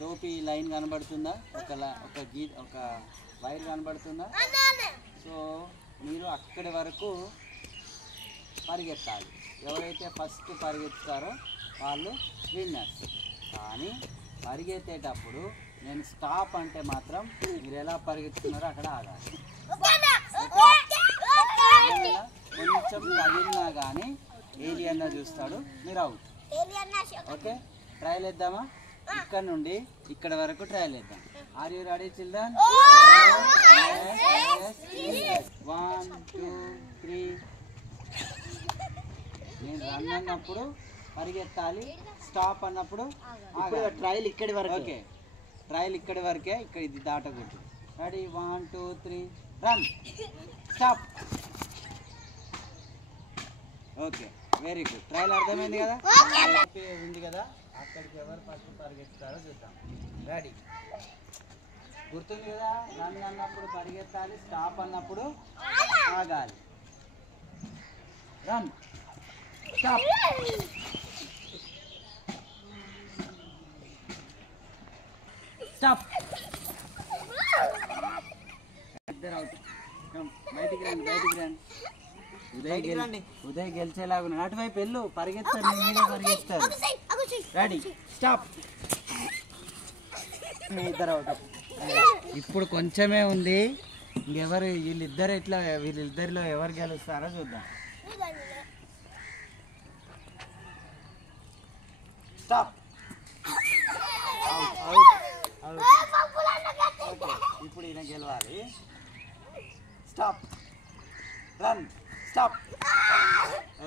టోపీ లైన్ కనబడుతుందా? ఒక వైర్ కనబడుతుందా? సో మీరు అక్కడి వరకు పరిగెత్తాలి. ఎవరైతే ఫస్ట్ పరిగెత్తుతారో వాళ్ళు విన్నర్స్. కానీ పరిగెత్తేటప్పుడు నేను స్టాప్ అంటే మాత్రం మీరు ఎలా పరిగెత్తుతున్నారో అక్కడ ఆగాలి. కొంచెం కదిలినా కానీ ఏలియన్నా చూస్తాడు, మీరు అవుట్. ఓకే, ట్రయల్ వేద్దామా? ఇక్కడ నుండి ఇక్కడ వరకు ట్రయల్ వేద్దాం. Are you ready children? 1 2 3. నేను రన్ అన్నప్పుడు పరిగెత్తాలి, స్టాప్ అన్నప్పుడు ట్రయల్ ఇక్కడి వరకు. ఓకే, ట్రయల్ ఇక్కడి వరకే, ఇక్కడ ఇది దాటకూడదు. Ready 1 2 3 run, stop. Okay, very good. Trial అర్థమైంది కదా? ఉంది కదా, అక్కడికి ఎవరు ఫస్ట్ పరిగెత్తారో చూద్దాం. రెడీ, గుర్తుంది కదా? రన్ అన్నప్పుడు పరిగెత్తాలి, స్టాప్ అన్నప్పుడు ఆగాలి. Run, stop. స్టాప్. ఇద్దరు అవుట్. బయటికి రండి, బయటికి రండి. ఉదయ్ గెలిచేలాగా అటువైపు వెళ్ళు, పరిగెత్తారు, మీరే పరిగెత్తారు. Ready, stop. ఇద్దరు అవుట్. ఇప్పుడు కొంచెమే ఉంది, ఇంకెవరు వీళ్ళిద్దరిలో ఎవరు గెలుస్తారో చూద్దాం. స్టాప్. ఇప్పుడు ఈయన గెలవాలి. Stop, run, stop.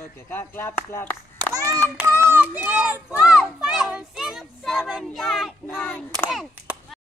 Okay, claps. 1 2 3 4 5 6 7 8